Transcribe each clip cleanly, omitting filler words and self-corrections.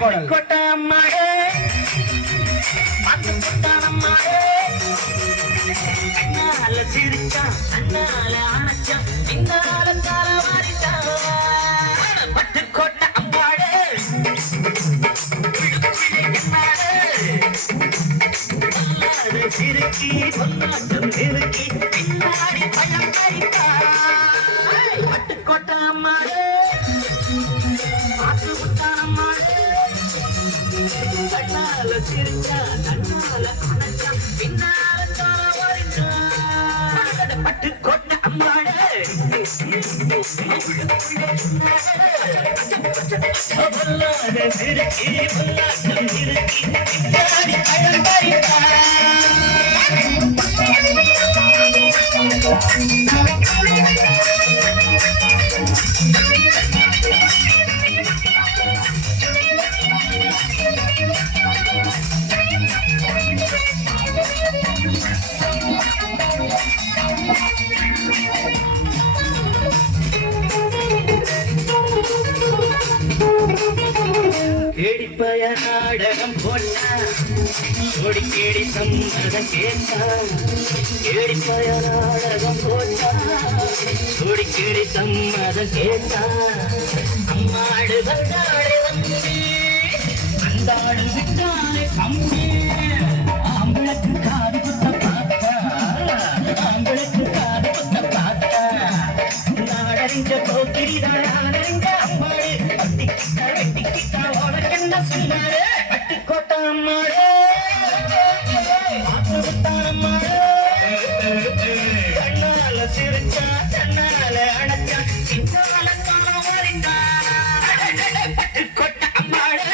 பாடல். சிறுக்கி பொன்னாட்டம் நெருக்கி பின்னாடி பழம் பறித்தாய் பட்டுக்கோட்டை அம்மாளே பாட்டு விட்டான் அம்மாளே கண்ணால சிரிச்சா கண்ணால அணைச்சா பின்னால தார வரைச்சான் பட்டுக்கோட்டை அம்மாளே சிறுக்கி பொன்னாட்டம் நெருக்கி பின்னாடி பழம் பறித்தாய் கேடிப்பய நாடகம் போட்டான் ஓடி கேடி சம்மதம் கேட்டான் கேடிப்பய நாடகம் போட்டான் ஓடி கேடி சம்மதம் கேட்டான் அம்மாடு வந்தாடு வந்து அந்தாடு விட்டாலே கம்பி ஆம்பளுக்கு காது குத்த பார்த்தா ஆம்பளுக்கு காது குத்த பார்த்தா நாடறிஞ்ச போக்கிரிதான் நாடறிஞ்ச அம்மாடு பட்டிக்கிட்ட வெட்டிக்கிட்ட உனக்கென்ன சொன்னாரு பட்டுக்கோட்டை அம்மாடு பார்த்து விட்டான் அம்மாடு கண்ணால சிரிச்சா கண்ணால அடைச்சா பின்னால பட்டுக்கோட்டை அம்மாடு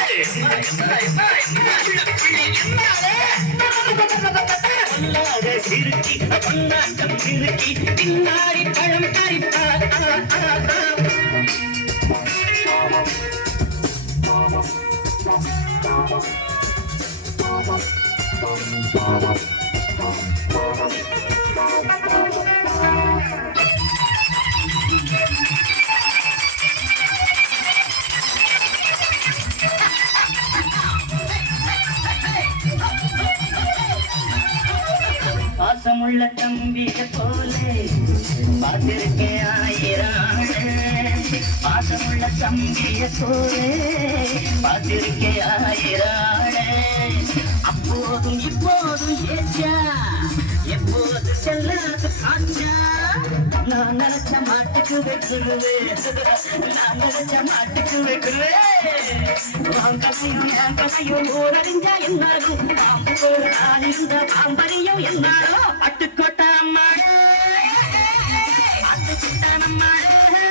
சிறுக்கி பொன்னாட்டம் சிறுக்கி பின்னாடி பழம் பறிப்பார் பாசமுள்ள தம்பிய போலே பார்த்திருக்கேன் ஆயிரம் பாசமுள்ள தம்பிய போலே பார்த்திருக்கேன் ஆயிரம் அப்போதும் இப்போதும் ஏச்சா எப்போது செல்லாது காச்சா நான் நினைச்ச மாட்டுக்கு வைக்குருவேன் நான் நினைச்ச மாட்டுக்கு வைக்குருவேன் கதையும் ஊரறிஞ்சா என்னாலும் பாம்பு நான் இருந்த பாம்பரியும் என்னாலும் பட்டுக்கோட்டை அம்மாடு பட்டுக்கிட்டான் அம்மாடு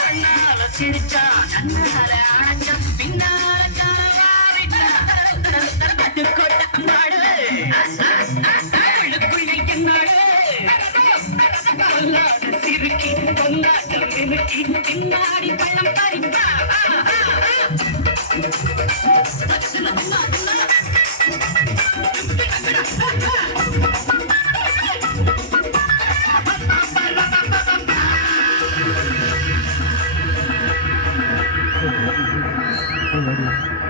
கண்ணால சிரிச்சா கண்ணால அணைச்சா பின்னால பட்டுக்கோட்டை அம்மாடு உள்ளுக்குள்ளே என்னாடு சிறுக்கி பொன்னாட்டம் நிறுக்கி பின்னாடி பழம் பறிப்பா